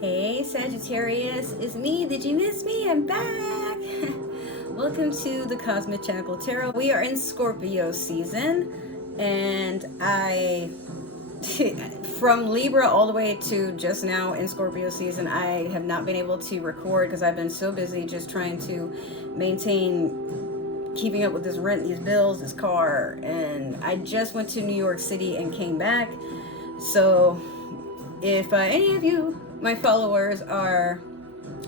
Hey Sagittarius, it's me. Did you miss me? I'm back. Welcome to the Cosmic Jackal Tarot. We are in Scorpio season, and from Libra all the way to just now in Scorpio season, I have not been able to record because I've been so busy just trying to maintain keeping up with this rent, these bills, this car, and I just went to New York City and came back. So if any of you, my followers, are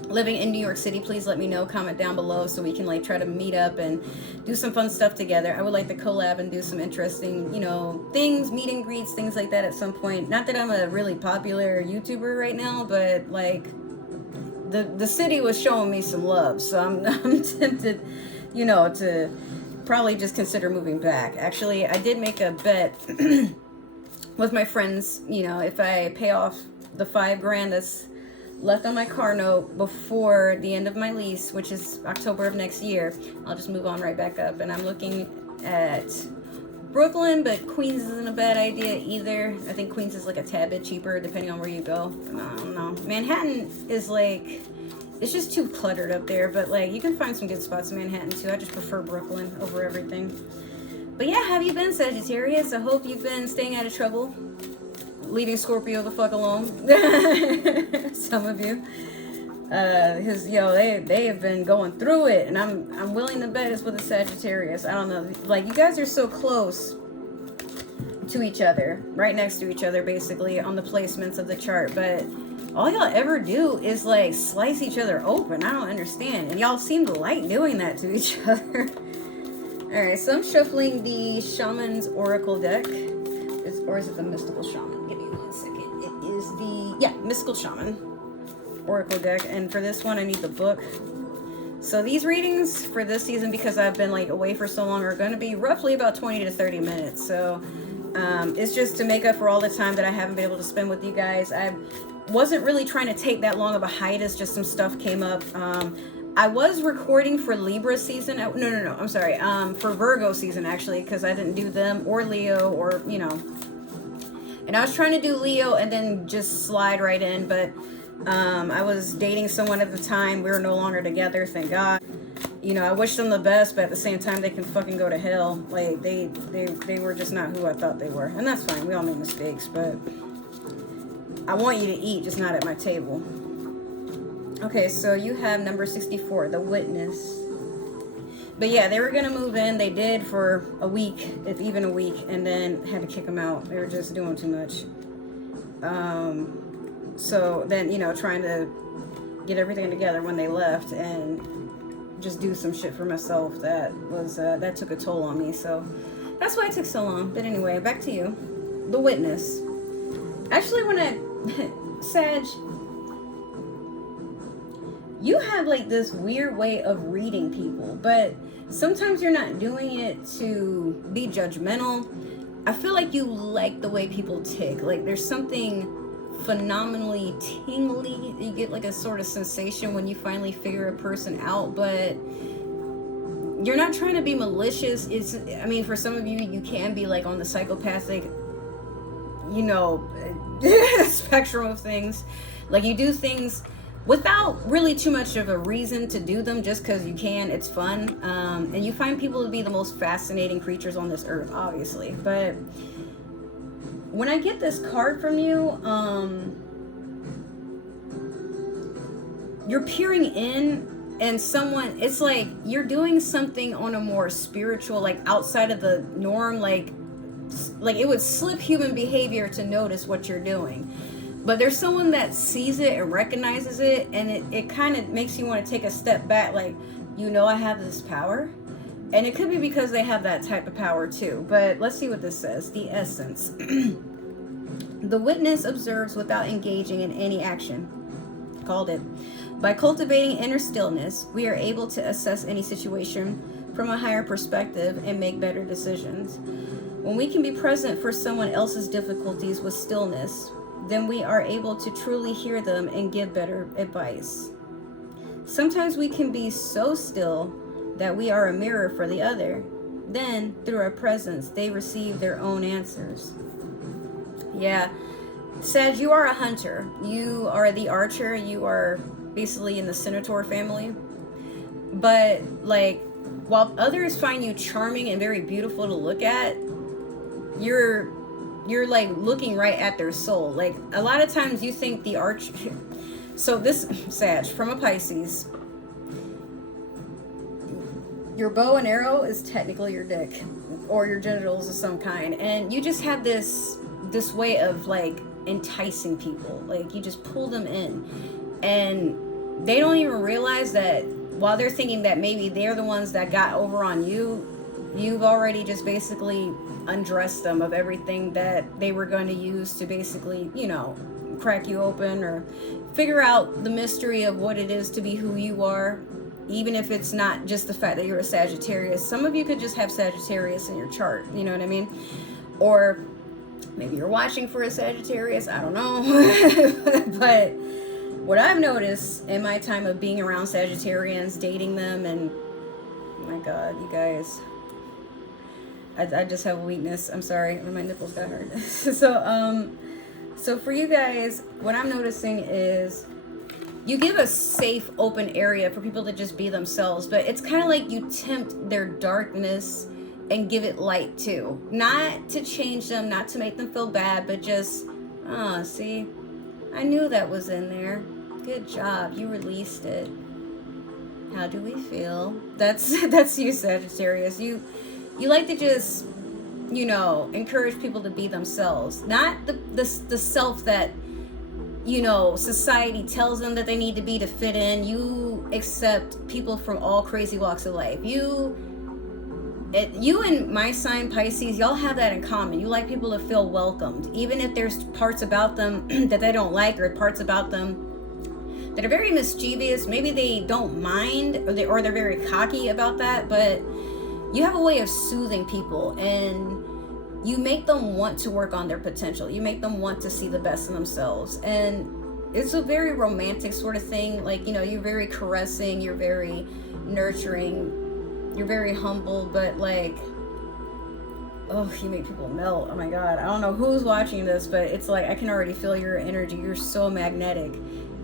living in New York City, please let me know. Comment down below so we can like try to meet up and do some fun stuff together. I would like to collab and do some interesting, things, meet and greets, things like that at some point. Not that I'm a really popular YouTuber right now, but like the city was showing me some love, so I'm tempted, to probably just consider moving back. Actually, I did make a bet with my friends, if I pay off the $5,000 that's left on my car note before the end of my lease, which is October of next year, I'll just move on right back up. And I'm looking at Brooklyn, but Queens isn't a bad idea either. I think Queens is like a tad bit cheaper depending on where you go. I don't know. Manhattan is like, it's just too cluttered up there, but like you can find some good spots in Manhattan too. I just prefer Brooklyn over everything. But yeah, how have you been, Sagittarius? I hope you've been staying out of trouble, leaving Scorpio the fuck alone. Some of you, because they have been going through it, and I'm willing to bet it's with a Sagittarius. I don't know, like you guys are so close to each other, right next to each other, basically on the placements of the chart, but all y'all ever do is like slice each other open. I don't understand, and y'all seem to like doing that to each other. Alright, so I'm shuffling the Shaman's Oracle deck. Or is it the Mystical Shaman? Give me 1 second. It is the, Mystical Shaman Oracle deck. And for this one, I need the book. So these readings for this season, because I've been like away for so long, are going to be roughly about 20 to 30 minutes. So it's just to make up for all the time that I haven't been able to spend with you guys. I wasn't really trying to take that long of a hiatus. Just some stuff came up. I was recording for Libra season. No, I'm sorry. For Virgo season, actually, because I didn't do them or Leo or, And I was trying to do Leo and then just slide right in. But I was dating someone at the time. We were no longer together, thank God. I wish them the best, but at the same time, they can fucking go to hell. Like, they were just not who I thought they were. And that's fine. We all make mistakes. But I want you to eat, just not at my table. Okay, so you have number 64, the Witness. But yeah, they were going to move in. They did for a week, if even a week, and then had to kick them out. They were just doing too much. So then, trying to get everything together when they left and just do some shit for myself that was, that took a toll on me. So that's why it took so long. But anyway, back to you. The Witness. Actually, when Sag, you have like this weird way of reading people, but sometimes you're not doing it to be judgmental. I feel like you like the way people tick. Like there's something phenomenally tingly. You get like a sort of sensation when you finally figure a person out, but you're not trying to be malicious. For some of you, you can be like on the psychopathic, spectrum of things. Like you do things without really too much of a reason to do them, just because you can. It's fun. And you find people to be the most fascinating creatures on this earth, obviously. But when I get this card from you, you're peering in, and it's like you're doing something on a more spiritual, like outside of the norm, like it would slip human behavior to notice what you're doing. But there's someone that sees it and recognizes it, and it kind of makes you want to take a step back, like, I have this power. And it could be because they have that type of power too. But let's see what this says. The Essence. The Witness observes without engaging in any action. Called it. By cultivating inner stillness, we are able to assess any situation from a higher perspective and make better decisions. When we can be present for someone else's difficulties with stillness, then we are able to truly hear them and give better advice. Sometimes we can be so still that we are a mirror for the other. Then, through our presence, they receive their own answers. Yeah, Sag, you are a hunter. You are the archer. You are basically in the Centaur family. But, like, while others find you charming and very beautiful to look at, you're like looking right at their soul. Like, a lot of times you think the archer... So this, Sag, from a Pisces, your bow and arrow is technically your dick or your genitals of some kind, and you just have this way of like enticing people. Like, you just pull them in, and they don't even realize that while they're thinking that maybe they're the ones that got over on you, you've already just basically undressed them of everything that they were going to use to basically, you know, crack you open or figure out the mystery of what it is to be who you are, even if it's not just the fact that you're a Sagittarius. Some of you could just have Sagittarius in your chart, you know what I mean? Or maybe you're watching for a Sagittarius, I don't know. But what I've noticed in my time of being around Sagittarians, dating them, and oh my God, you guys, I just have a weakness. I'm sorry, my nipples got hurt. So for you guys, what I'm noticing is you give a safe, open area for people to just be themselves, but it's kind of like you tempt their darkness and give it light too. Not to change them, not to make them feel bad, but just, see, I knew that was in there. Good job, you released it. How do we feel? That's you, Sagittarius. You like to just, you know, encourage people to be themselves, not the self that, you know, society tells them that they need to be to fit in. You accept people from all crazy walks of life. You and my sign, Pisces, y'all have that in common. You like people to feel welcomed, even if there's parts about them that they don't like, or parts about them that are very mischievous. Maybe they don't mind, or they're very cocky about that, but you have a way of soothing people, and you make them want to work on their potential. You make them want to see the best in themselves. And it's a very romantic sort of thing. Like, you know, you're very caressing, you're very nurturing, you're very humble, but like, oh, you make people melt. Oh my God. I don't know who's watching this, but it's like, I can already feel your energy. You're so magnetic,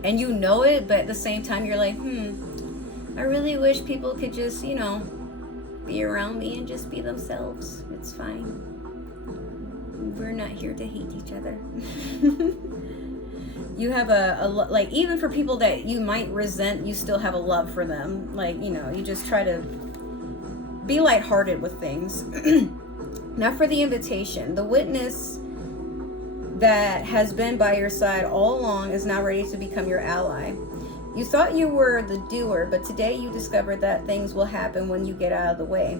and you know it, but at the same time, you're like, I really wish people could just, you know, be around me and just be themselves. It's fine. We're not here to hate each other. You have like, even for people that you might resent, you still have a love for them. Like, you know, you just try to be lighthearted with things. Now for the invitation, the witness that has been by your side all along is now ready to become your ally. You thought you were the doer, but today you discovered that things will happen when you get out of the way.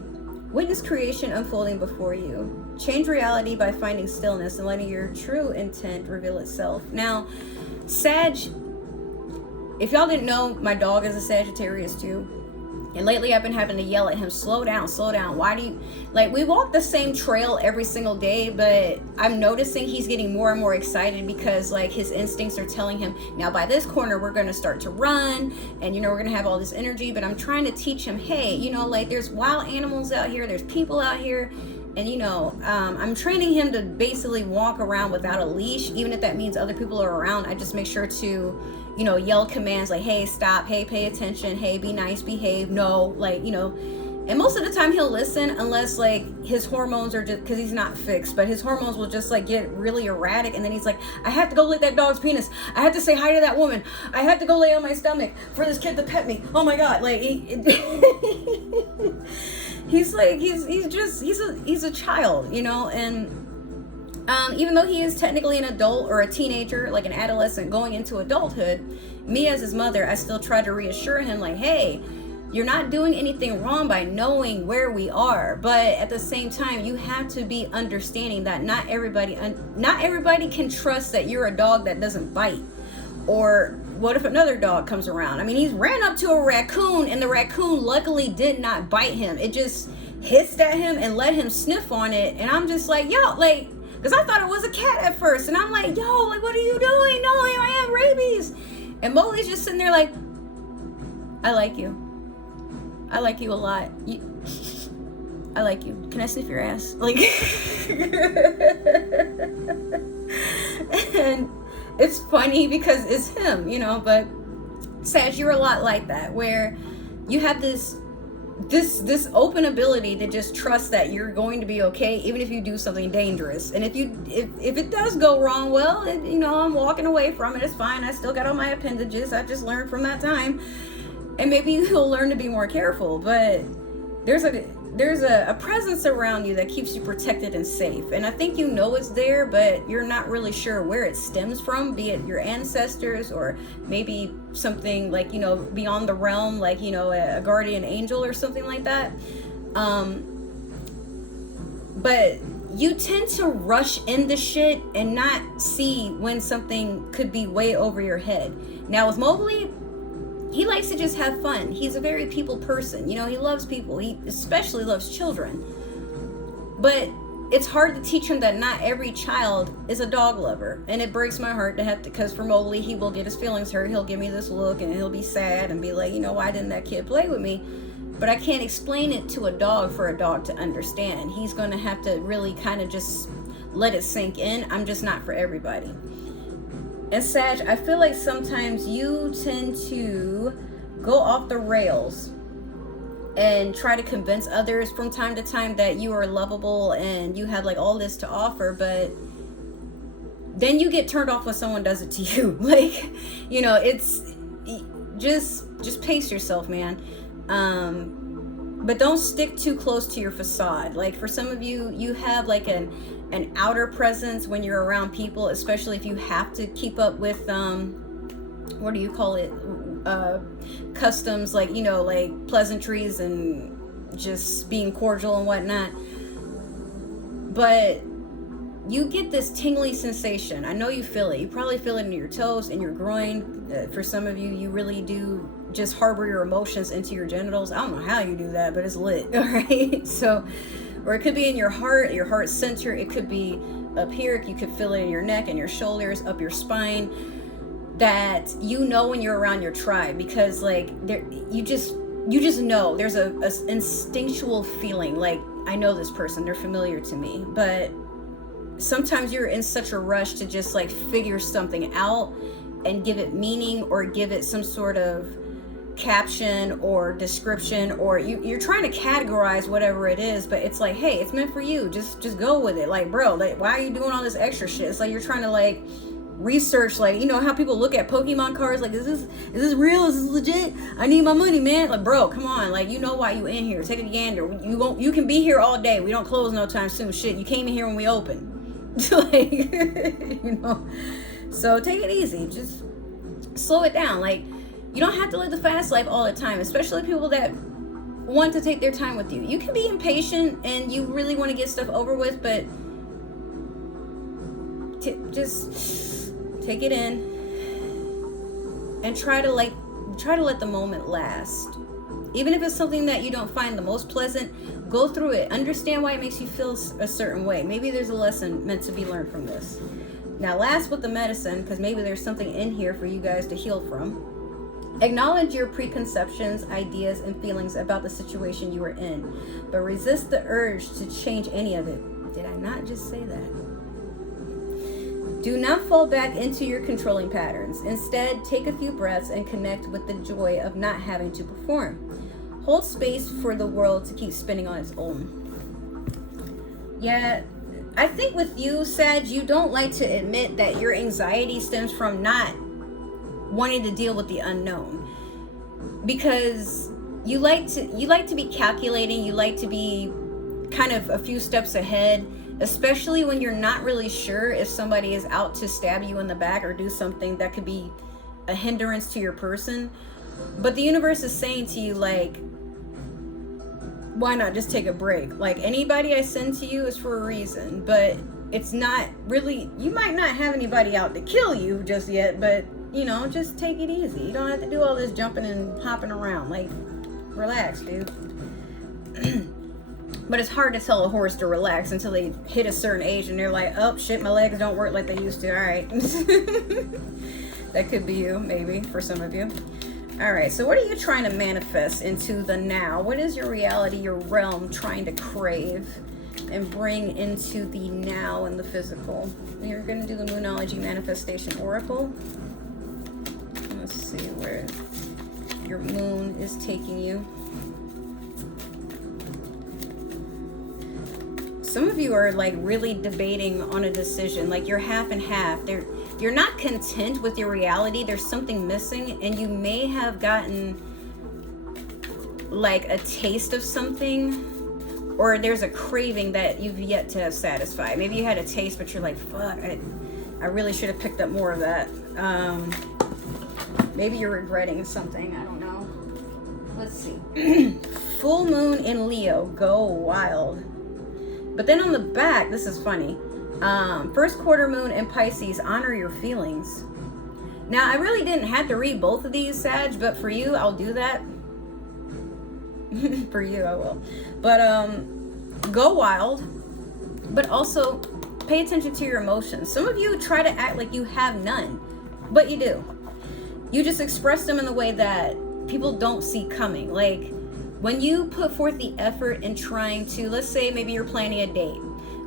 Witness creation unfolding before you. Change reality by finding stillness and letting your true intent reveal itself. Now, Sag, if y'all didn't know, my dog is a Sagittarius too. And lately I've been having to yell at him, slow down, slow down. Why do you, like, we walk the same trail every single day, but I'm noticing he's getting more and more excited because, like, his instincts are telling him, now by this corner, we're going to start to run, and, you know, we're going to have all this energy. But I'm trying to teach him, hey, you know, like, there's wild animals out here, there's people out here. And, you know, I'm training him to basically walk around without a leash, even if that means other people are around. I just make sure to, you know, yell commands like, hey, stop, hey, pay attention, hey, be nice, behave, no, like, you know. And most of the time he'll listen, unless, like, his hormones are just, because he's not fixed, but his hormones will just, like, get really erratic. And then he's like, I have to go lick that dog's penis. I have to say hi to that woman. I have to go lay on my stomach for this kid to pet me. Oh my God. Like, he's like, he's a child, you know. And even though he is technically an adult or a teenager, like an adolescent going into adulthood, me as his mother, I still try to reassure him, like, hey, you're not doing anything wrong by knowing where we are. But at the same time, you have to be understanding that not everybody can trust that you're a dog that doesn't bite. Or what if another dog comes around? I mean, he's ran up to a raccoon, and the raccoon luckily did not bite him. It just hissed at him and let him sniff on it. And I'm just like, yo, like, because I thought it was a cat at first. And I'm like, yo, like, what are you doing? No, I have rabies. And Molly's just sitting there like, I like you. I like you a lot. I like you. Can I sniff your ass? Like, And it's funny because it's him, you know. But Sag, you're a lot like that, where you have this open ability to just trust that you're going to be okay, even if you do something dangerous. And if it does go wrong, well, you know, I'm walking away from it. It's fine. I still got all my appendages. I just learned from that time, and maybe you'll learn to be more careful. But there's a presence around you that keeps you protected and safe. And I think you know it's there, but you're not really sure where it stems from, be it your ancestors or maybe something like, you know, beyond the realm, like, you know, a guardian angel or something like that. But you tend to rush into shit and not see when something could be way over your head. Now with Mowgli, he likes to just have fun. He's a very people person. You know, he loves people. He especially loves children. But it's hard to teach him that not every child is a dog lover. And it breaks my heart to have to, because for Mowgli, he will get his feelings hurt. He'll give me this look and he'll be sad and be like, you know, why didn't that kid play with me? But I can't explain it to a dog for a dog to understand. He's going to have to really kind of just let it sink in. I'm just not for everybody. And Sag, I feel like sometimes you tend to go off the rails and try to convince others from time to time that you are lovable and you have like all this to offer, but then you get turned off when someone does it to you. Like, you know, it's just pace yourself, man. But don't stick too close to your facade. Like for some of you, you have like an outer presence when you're around people, especially if you have to keep up with what do you call it, customs, like, you know, like pleasantries and just being cordial and whatnot. But you get this tingly sensation. I know you feel it. You probably feel it in your toes, in your groin. For some of you, you really do just harbor your emotions into your genitals. I don't know how you do that, but it's lit. All right. So, or it could be in your heart center. It could be up here. You could feel it in your neck and your shoulders, up your spine. That you know when you're around your tribe, because like you just know there's a instinctual feeling like, I know this person, they're familiar to me. But sometimes you're in such a rush to just like figure something out and give it meaning or give it some sort of caption or description, or you're trying to categorize whatever it is, but it's like, hey, it's meant for you, just go with it. Like, bro, like, why are you doing all this extra shit? It's like you're trying to like research, like, you know how people look at Pokemon cards, like, is this real, is this legit, I need my money, man. Like, bro, come on, like, you know why you in here, take a gander. You can be here all day, we don't close no time soon. Shit, you came in here when we open. Like, you know, so take it easy, just slow it down. Like, you don't have to live the fast life all the time, especially people that want to take their time with you. You can be impatient and you really want to get stuff over with, but just take it in and try to let the moment last. Even if it's something that you don't find the most pleasant, go through it. Understand why it makes you feel a certain way. Maybe there's a lesson meant to be learned from this. Now, last with the medicine, because maybe there's something in here for you guys to heal from. Acknowledge your preconceptions, ideas, and feelings about the situation you are in, but resist the urge to change any of it. Did I not just say that? Do not fall back into your controlling patterns. Instead, take a few breaths and connect with the joy of not having to perform. Hold space for the world to keep spinning on its own. Yeah, I think with you, Sag, you don't like to admit that your anxiety stems from not wanting to deal with the unknown, because you like to be calculating, you like to be kind of a few steps ahead, especially when you're not really sure if somebody is out to stab you in the back or do something that could be a hindrance to your person. But the universe is saying to you, like, why not just take a break? Like, anybody I send to you is for a reason, but it's not really, you might not have anybody out to kill you just yet, but you know, just take it easy. You don't have to do all this jumping and hopping around. Like, relax, dude. But it's hard to tell a horse to relax until they hit a certain age and they're like, oh shit, my legs don't work like they used to. All right. That could be you, maybe, for some of you. All right, so what are you trying to manifest into the now? What is your reality, your realm trying to crave? and bring into the now and the physical. You're going to do the Moonology Manifestation Oracle. Let's see where your moon is taking you. Some of you are like really debating on a decision, like you're half and half. You're not content with your reality. There's something missing, and you may have gotten like a taste of something, or there's a craving that you've yet to have satisfied. Maybe you had a taste, but you're like, fuck, I really should have picked up more of that. Maybe you're regretting something. I don't know. Let's see. Full moon in Leo, go wild. But then on the back, this is funny. First quarter moon in Pisces, honor your feelings. Now, I really didn't have to read both of these, Sag, but for you, I'll do that. For you, I will. But go wild, but also pay attention to your emotions. Some of you try to act like you have none, but you do. You just express them in the way that people don't see coming. Like when you put forth the effort in trying to, let's say maybe you're planning a date,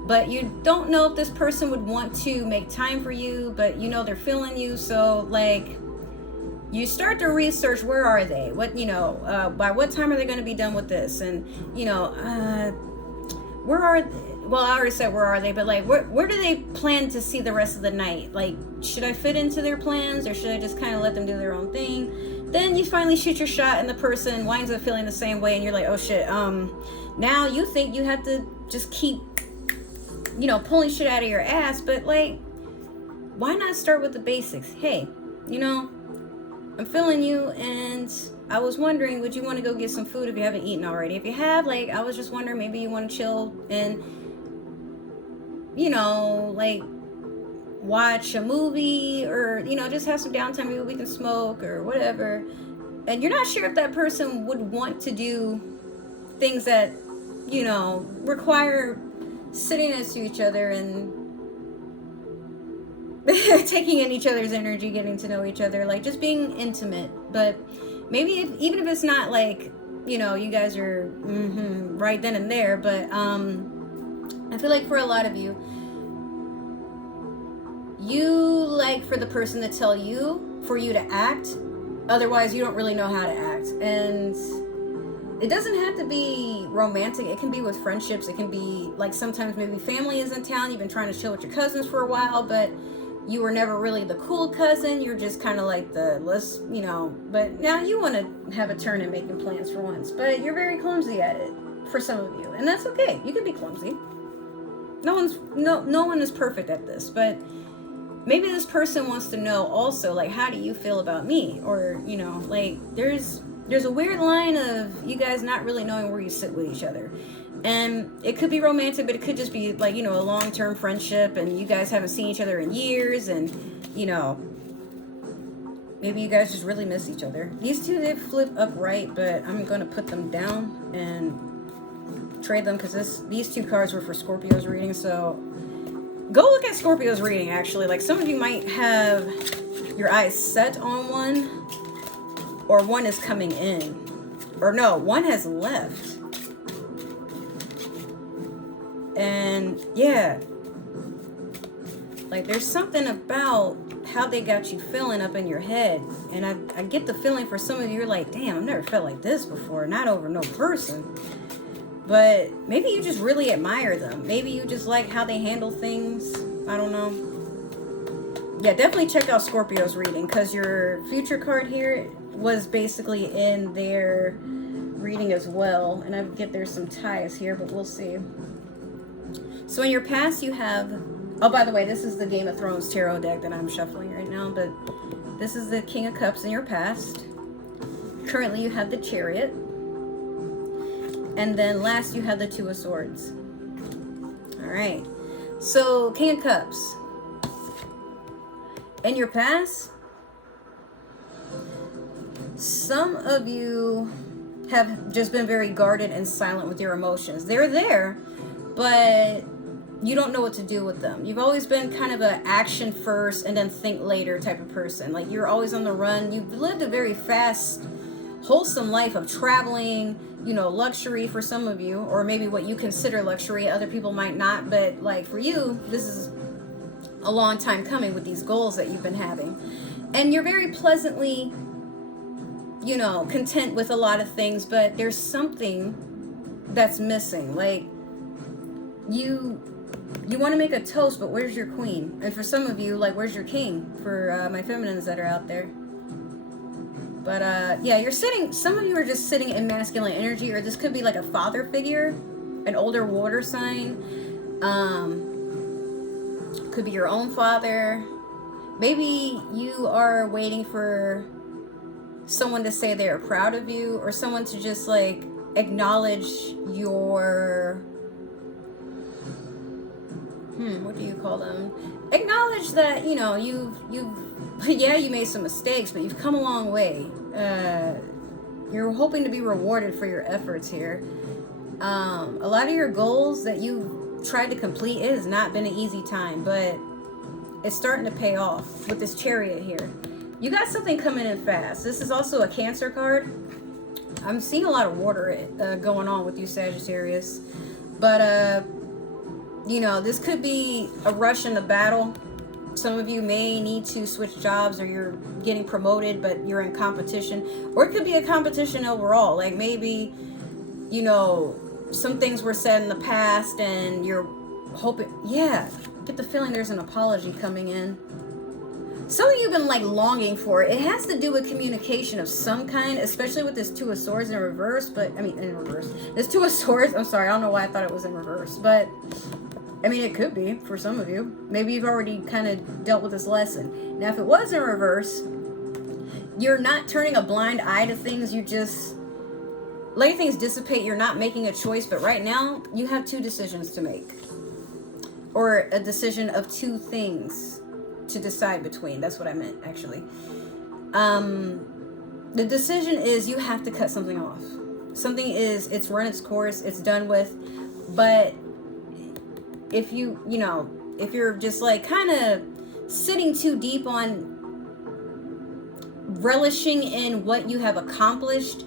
but you don't know if this person would want to make time for you, but you know they're feeling you. So like you start to research, where are they? What, you know, by what time are they going to be done with this? And, you know, where are they? Well, I already said where are they, but like where do they plan to see the rest of the night? Like, should I fit into their plans, or should I just kind of let them do their own thing? Then you finally shoot your shot and the person winds up feeling the same way, and you're like, oh shit, now you think you have to just keep, you know, pulling shit out of your ass. But like, why not start with the basics? Hey, you know, I'm feeling you, and I was wondering, would you want to go get some food if you haven't eaten already? If you have, like, I was just wondering, maybe you want to chill and, you know, like, watch a movie, or, you know, just have some downtime. Maybe we can smoke or whatever. And you're not sure if that person would want to do things that, you know, require sitting next to each other and taking in each other's energy, getting to know each other, like just being intimate. But maybe even if it's not like, you know, you guys are right then and there, but I feel like for a lot of you, you like for the person to tell you, for you to act. Otherwise, you don't really know how to act. And it doesn't have to be romantic. It can be with friendships. It can be like sometimes maybe family is in town. You've been trying to chill with your cousins for a while, but you were never really the cool cousin. You're just kind of like let's, you know, but now you want to have a turn in making plans for once, but you're very clumsy at it for some of you. And that's okay. You can be clumsy. No one is perfect at this, but maybe this person wants to know also, like, how do you feel about me? Or, you know, like there's a weird line of you guys not really knowing where you sit with each other. And it could be romantic, but it could just be like, you know, a long-term friendship, and you guys haven't seen each other in years, and, you know, maybe you guys just really miss each other. These two, they flip upright, but I'm going to put them down and trade them, because these two cards were for Scorpio's reading. So go look at Scorpio's reading, actually. Like, some of you might have your eyes set on one, or one is coming in. Or no, one has left. And yeah, like there's something about how they got you feeling up in your head. And I get the feeling for some of you, you're like, damn, I've never felt like this before. Not over no person. But maybe you just really admire them. Maybe you just like how they handle things. I don't know. Yeah, definitely check out Scorpio's reading, because your future card here was basically in their reading as well. And I get there's some ties here, but we'll see. So in your past you have, oh, by the way, this is the Game of Thrones tarot deck that I'm shuffling right now, but this is the King of Cups in your past. Currently you have the Chariot. And then last you have the Two of Swords. All right. So King of Cups. In your past, some of you have just been very guarded and silent with your emotions. They're there, but you don't know what to do with them. You've always been kind of an action first and then think later type of person. Like, you're always on the run. You've lived a very fast, wholesome life of traveling, you know, luxury for some of you, or maybe what you consider luxury, other people might not, but like for you, this is a long time coming with these goals that you've been having. And you're very pleasantly, you know, content with a lot of things, but there's something that's missing. Like you want to make a toast, but where's your queen? And for some of you, like, where's your king? For my feminines that are out there. But yeah, you're sitting, some of you are just sitting in masculine energy, or this could be like a father figure, an older water sign. Could be your own father. Maybe you are waiting for someone to say they're proud of you, or someone to just like acknowledge your what do you call them? Acknowledge that, you know, you've yeah, you made some mistakes, but you've come a long way. You're hoping to be rewarded for your efforts here. A lot of your goals that you tried to complete, it has not been an easy time, but it's starting to pay off with this Chariot here. You got something coming in fast. This is also a Cancer card. I'm seeing a lot of water going on with you, Sagittarius. But you know, this could be a rush in the battle. Some of you may need to switch jobs, or you're getting promoted, but you're in competition. Or it could be a competition overall. Like maybe, you know, some things were said in the past and you're hoping, yeah, get the feeling there's an apology coming in. Something you've been like longing for. It has to do with communication of some kind, especially with this Two of Swords in reverse. But I mean, in reverse. This Two of Swords, I'm sorry, I don't know why I thought it was in reverse, but I mean, it could be for some of you. Maybe you've already kind of dealt with this lesson. Now, if it was in reverse, you're not turning a blind eye to things. You just letting things dissipate. You're not making a choice. But right now, you have two decisions to make. Or a decision of two things to decide between. That's what I meant, actually. The decision is you have to cut something off. Something is, it's run its course. It's done with. But if you know, if you're just like kind of sitting too deep on relishing in what you have accomplished,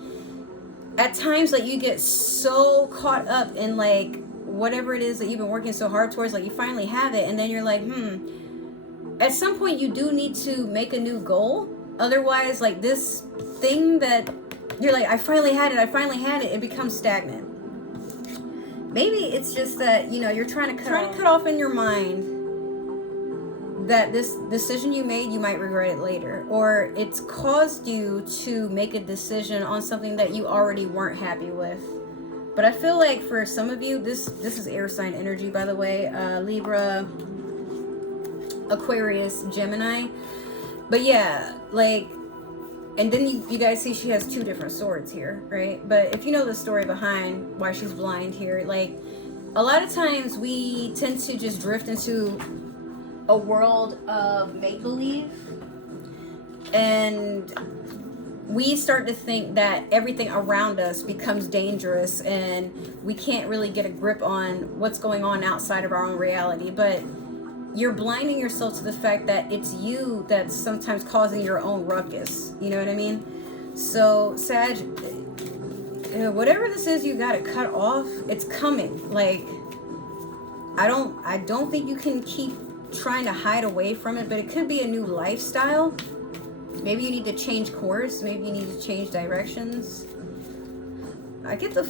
at times like you get so caught up in like whatever it is that you've been working so hard towards, like you finally have it, and then you're like, at some point you do need to make a new goal. Otherwise, like this thing that you're like, I finally had it, it becomes stagnant. Maybe it's just that, you know, you're trying to cut off in your mind that this decision you made, you might regret it later. Or it's caused you to make a decision on something that you already weren't happy with. But I feel like for some of you, this is air sign energy, by the way. Libra, Aquarius, Gemini. But yeah, like, and then you guys see she has two different swords here, right? But if you know the story behind why she's blind here, like a lot of times we tend to just drift into a world of make-believe, and we start to think that everything around us becomes dangerous and we can't really get a grip on what's going on outside of our own reality. But you're blinding yourself to the fact that it's you that's sometimes causing your own ruckus. You know what I mean? So, Sag, whatever this is you gotta cut off, it's coming. Like, I don't think you can keep trying to hide away from it, but it could be a new lifestyle. Maybe you need to change course. Maybe you need to change directions. I get the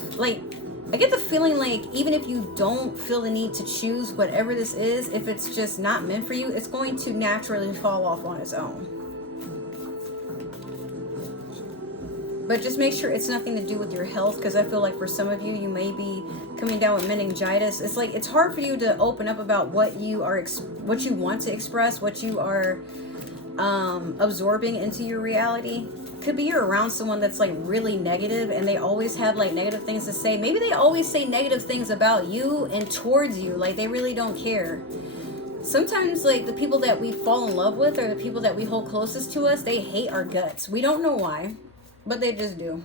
feeling like even if you don't feel the need to choose whatever this is, if it's just not meant for you, it's going to naturally fall off on its own. But just make sure it's nothing to do with your health, because I feel like for some of you, you may be coming down with meningitis. It's like it's hard for you to open up about what you want to express, what you are absorbing into your reality. Could be you're around someone that's like really negative and they always have like negative things to say. Maybe they always say negative things about you and towards you, like they really don't care. Sometimes like the people that we fall in love with or the people that we hold closest to us, they hate our guts. We don't know why, but they just do.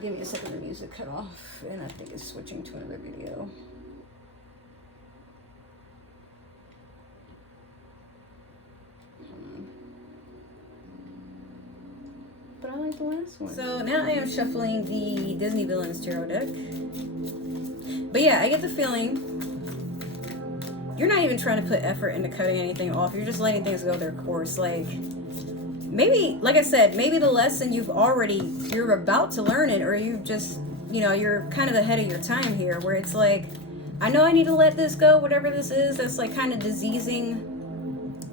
Give me a second, the music cut off and I think it's switching to another video. but I like the last one. So now I am shuffling the Disney Villains Tarot deck. But yeah, I get the feeling you're not even trying to put effort into cutting anything off. You're just letting things go their course. Like, maybe, like I said, maybe the lesson you're about to learn it, or you just, you know, you're kind of ahead of your time here, where it's like, I know I need to let this go, whatever this is, that's like kind of diseasing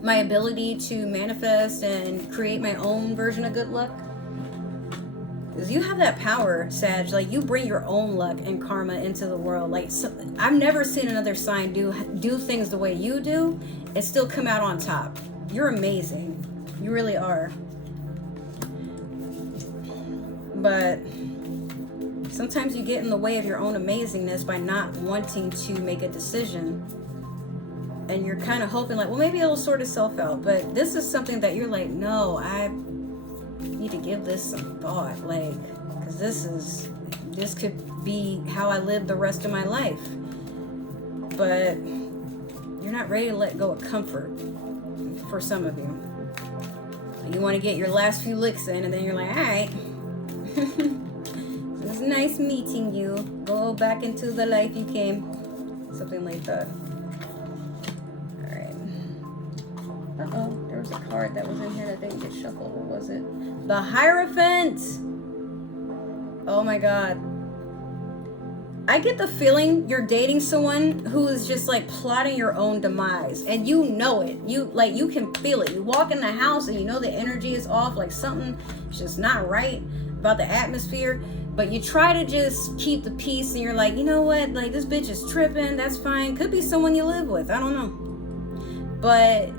my ability to manifest and create my own version of good luck. Because you have that power, Sag. Like, you bring your own luck and karma into the world. Like, I've never seen another sign do things the way you do and still come out on top. You're amazing. You really are. But sometimes you get in the way of your own amazingness by not wanting to make a decision. And you're kind of hoping, like, well, maybe it'll sort itself out. But this is something that you're like, no, I need to give this some thought. Like, because this could be how I live the rest of my life. But you're not ready to let go of comfort for some of you. You want to get your last few licks in, and then you're like, all right. It was nice meeting you. Go back into the life you came. Something like that. Uh-oh, there was a card that was in here that didn't get shuffled. What was it? The Hierophant! Oh my god. I get the feeling you're dating someone who is just like plotting your own demise. And you know it. You can feel it. You walk in the house and you know the energy is off. Like, something is just not right about the atmosphere. But you try to just keep the peace, and you're like, you know what? Like, this bitch is tripping. That's fine. Could be someone you live with. I don't know. But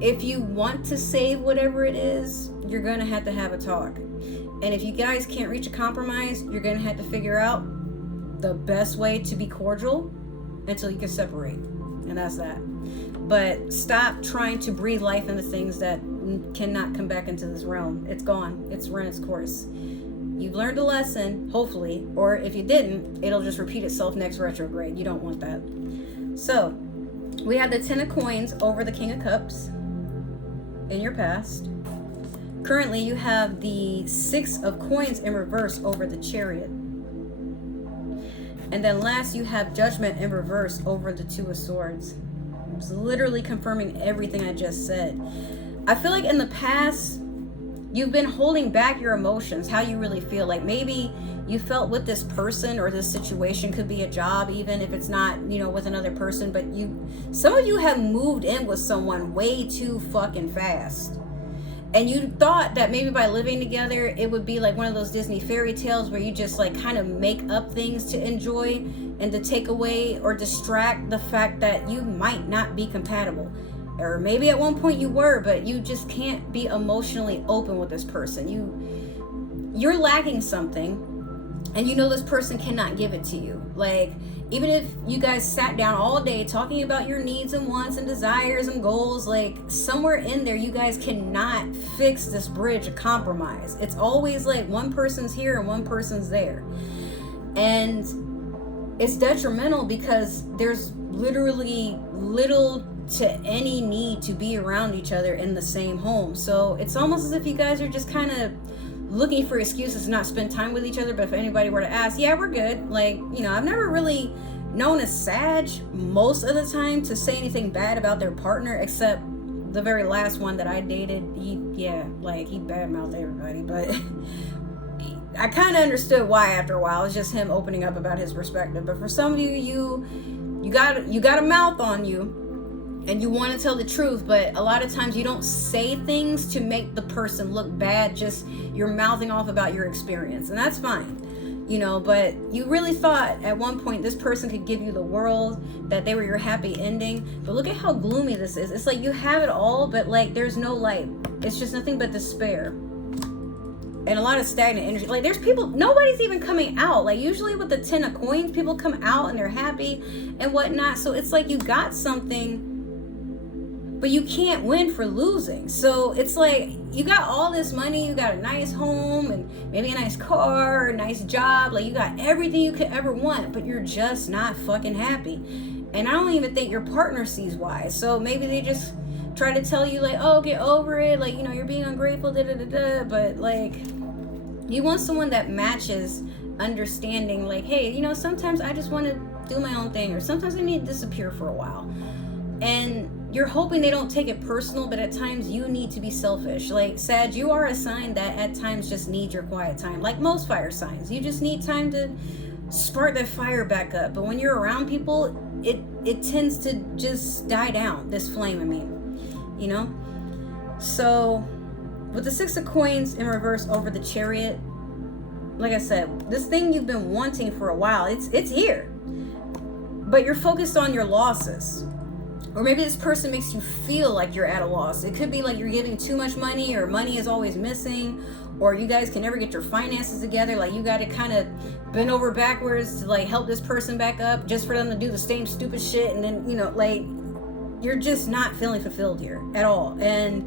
if you want to save whatever it is, you're going to have a talk. And if you guys can't reach a compromise, you're going to have to figure out the best way to be cordial until you can separate. And that's that. But stop trying to breathe life into things that cannot come back into this realm. It's gone. It's run its course. You've learned a lesson, hopefully. Or if you didn't, it'll just repeat itself next retrograde. You don't want that. So, we have the 10 of Coins over the King of Cups in your past. Currently, you have the 6 of Coins in reverse over the Chariot. And then last, you have Judgment in reverse over the 2 of Swords. It's literally confirming everything I just said. I feel like in the past, you've been holding back your emotions, how you really feel. Like, maybe you felt with this person or this situation, could be a job, even if it's not, you know, with another person, but some of you have moved in with someone way too fucking fast. And you thought that maybe by living together, it would be like one of those Disney fairy tales where you just like kind of make up things to enjoy and to take away or distract the fact that you might not be compatible. Or maybe at one point you were, but you just can't be emotionally open with this person. You're lacking something, and you know this person cannot give it to you. Like, even if you guys sat down all day talking about your needs and wants and desires and goals, like, somewhere in there you guys cannot fix this bridge of compromise. It's always like one person's here and one person's there. And it's detrimental because there's literally little to any need to be around each other in the same home. So it's almost as if you guys are just kind of looking for excuses to not spend time with each other. But if anybody were to ask, yeah, we're good. Like, you know, I've never really known a Sag most of the time to say anything bad about their partner, except the very last one that I dated. He badmouthed everybody, but I kind of understood why after a while. It's just him opening up about his perspective. But for some of you, you got a mouth on you, and you want to tell the truth, but a lot of times you don't say things to make the person look bad. Just you're mouthing off about your experience, and that's fine, you know. But you really thought at one point this person could give you the world, that they were your happy ending. But look at how gloomy this is. It's like you have it all, but like there's no light. It's just nothing but despair and a lot of stagnant energy. Like, there's people, nobody's even coming out. Like, usually with the 10 of Coins, people come out and they're happy and whatnot. So it's like you got something, but you can't win for losing. So it's like you got all this money, you got a nice home and maybe a nice car, a nice job. Like, you got everything you could ever want, but you're just not fucking happy. And I don't even think your partner sees why. So maybe they just try to tell you like, oh, get over it, like, you know, you're being ungrateful, but like, you want someone that matches understanding, like, hey, you know, sometimes I just want to do my own thing, or sometimes I need to disappear for a while. And you're hoping they don't take it personal, but at times you need to be selfish. Like, Sag, you are a sign that at times just needs your quiet time. Like most fire signs, you just need time to spark that fire back up. But when you're around people, it tends to just die down, this flame, I mean, you know? So with the 6 of Coins in reverse over the Chariot, like I said, this thing you've been wanting for a while, it's here. But you're focused on your losses. Or maybe this person makes you feel like you're at a loss. It could be like you're giving too much money, or money is always missing, or you guys can never get your finances together. Like, you got to kind of bend over backwards to like help this person back up just for them to do the same stupid shit. And then, you know, like, you're just not feeling fulfilled here at all. And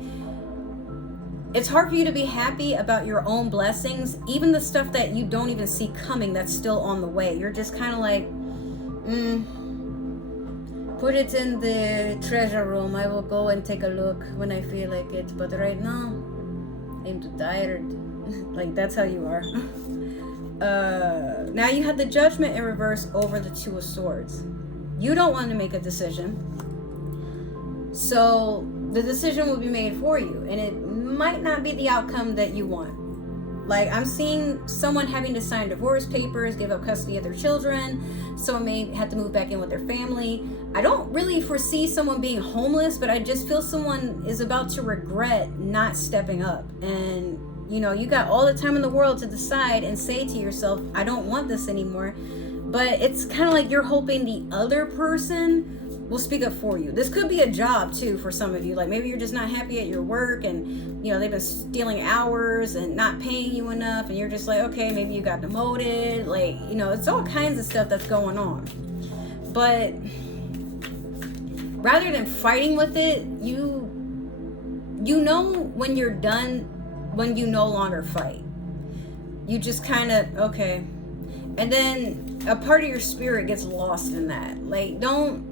it's hard for you to be happy about your own blessings, even the stuff that you don't even see coming that's still on the way. You're just kind of like, put it in the treasure room. I will go and take a look when I feel like it. But right now, I'm too tired. Like, that's how you are. Now you have the Judgment in reverse over the 2 of Swords. You don't want to make a decision. So the decision will be made for you. And it might not be the outcome that you want. Like, I'm seeing someone having to sign divorce papers, give up custody of their children. Someone may have to move back in with their family. I don't really foresee someone being homeless, but I just feel someone is about to regret not stepping up. And, you know, you got all the time in the world to decide and say to yourself, I don't want this anymore. But it's kind of like you're hoping the other person will speak up for you. This could be a job too for some of you. Like, maybe you're just not happy at your work, and you know, they've been stealing hours and not paying you enough, and you're just like, okay, maybe you got demoted. Like, you know, it's all kinds of stuff that's going on. But rather than fighting with it, you know when you're done, when you no longer fight. You just kind of, okay. And then a part of your spirit gets lost in that. Like, don't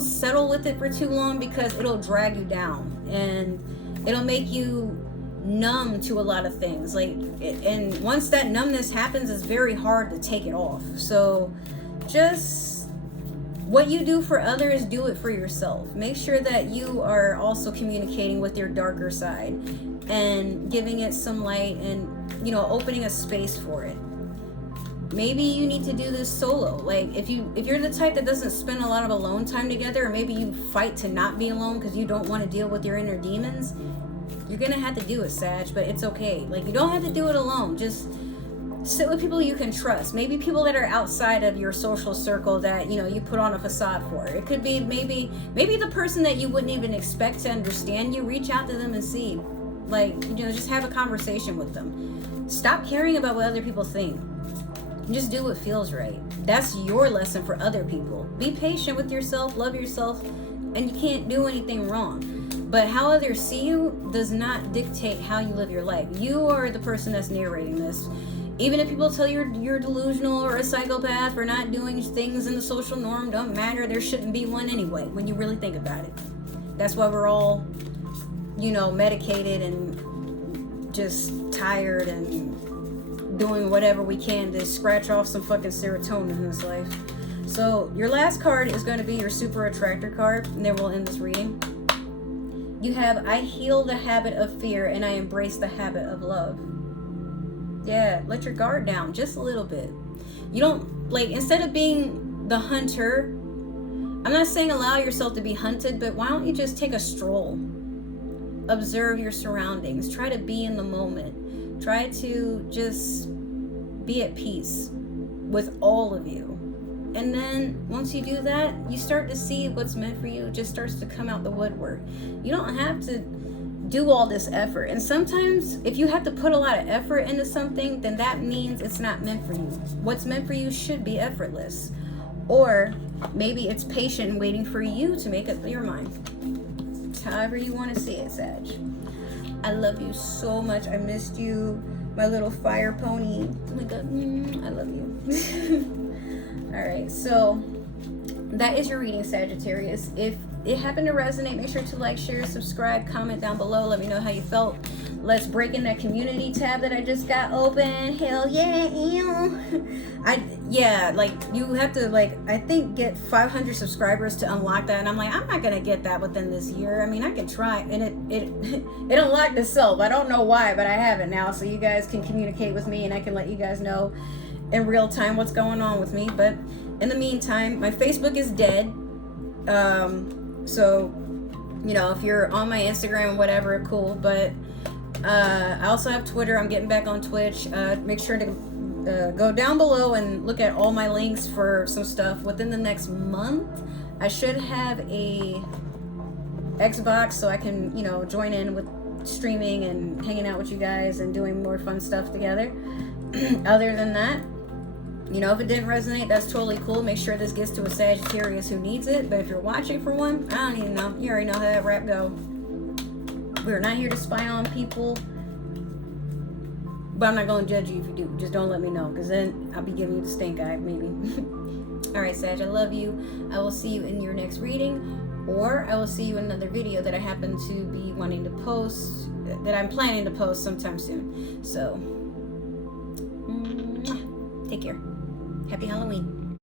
settle with it for too long, because it'll drag you down and it'll make you numb to a lot of things. Like, and once that numbness happens, it's very hard to take it off. So just what you do for others, do it for yourself. Make sure that you are also communicating with your darker side and giving it some light, and, you know, opening a space for it. Maybe you need to do this solo. Like, if you're the type that doesn't spend a lot of alone time together, or maybe you fight to not be alone because you don't want to deal with your inner demons, you're gonna have to do it, Sag. But it's okay. Like, you don't have to do it alone. Just sit with people you can trust. Maybe people that are outside of your social circle that, you know, you put on a facade for. It could be maybe the person that you wouldn't even expect to understand you. Reach out to them and see. Like, you know, just have a conversation with them. Stop caring about what other people think. Just do what feels right. That's your lesson for other people. Be patient with yourself, love yourself, and you can't do anything wrong. But how others see you does not dictate how you live your life. You are the person that's narrating this. Even if people tell you you're delusional or a psychopath or not doing things in the social norm, don't matter. There shouldn't be one anyway, when you really think about it. That's why we're all, you know, medicated and just tired and doing whatever we can to scratch off some fucking serotonin in this life. So your last card is going to be your super attractor card, and then we'll end this reading. You have, I heal the habit of fear and I embrace the habit of love. Yeah, let your guard down just a little bit. You don't, like, instead of being the hunter, I'm not saying allow yourself to be hunted, but why don't you just take a stroll? Observe your surroundings. Try to be in the moment. Try to just be at peace with all of you. And then once you do that, you start to see what's meant for you. It just starts to come out the woodwork. You don't have to do all this effort. And sometimes if you have to put a lot of effort into something, then that means it's not meant for you. What's meant for you should be effortless. Or maybe it's patient and waiting for you to make up your mind. It's however you want to see it, Sag. I love you so much. I missed you, my little fire pony. Oh my God, I love you. All right, so that is your reading, Sagittarius. If it happened to resonate, make sure to like, share, subscribe, comment down below. Let me know how you felt. Let's break in that community tab that I just got open. Hell yeah. Yeah, like you have to, like, I think get 500 subscribers to unlock that, and I'm like, I'm not gonna get that within this year. I mean, I can try, and it unlocked itself. I don't know why, but I have it now, so you guys can communicate with me, and I can let you guys know in real time what's going on with me. But in the meantime, my Facebook is dead. So, you know, if you're on my Instagram, whatever, cool. But I also have Twitter. I'm getting back on Twitch. Make sure to go down below and look at all my links for some stuff. Within the next month, I should have a Xbox, so I can, you know, join in with streaming and hanging out with you guys and doing more fun stuff together. Other than that, you know, if it didn't resonate, that's totally cool. Make sure this gets to a Sagittarius who needs it. But if you're watching for one, I don't even know. You already know how that rap go. We're not here to spy on people. But I'm not going to judge you if you do. Just don't let me know, because then I'll be giving you the stink eye, maybe. Alright, Sag, I love you. I will see you in your next reading. Or I will see you in another video that I happen to be wanting to post, that I'm planning to post sometime soon. So, take care. Happy Halloween.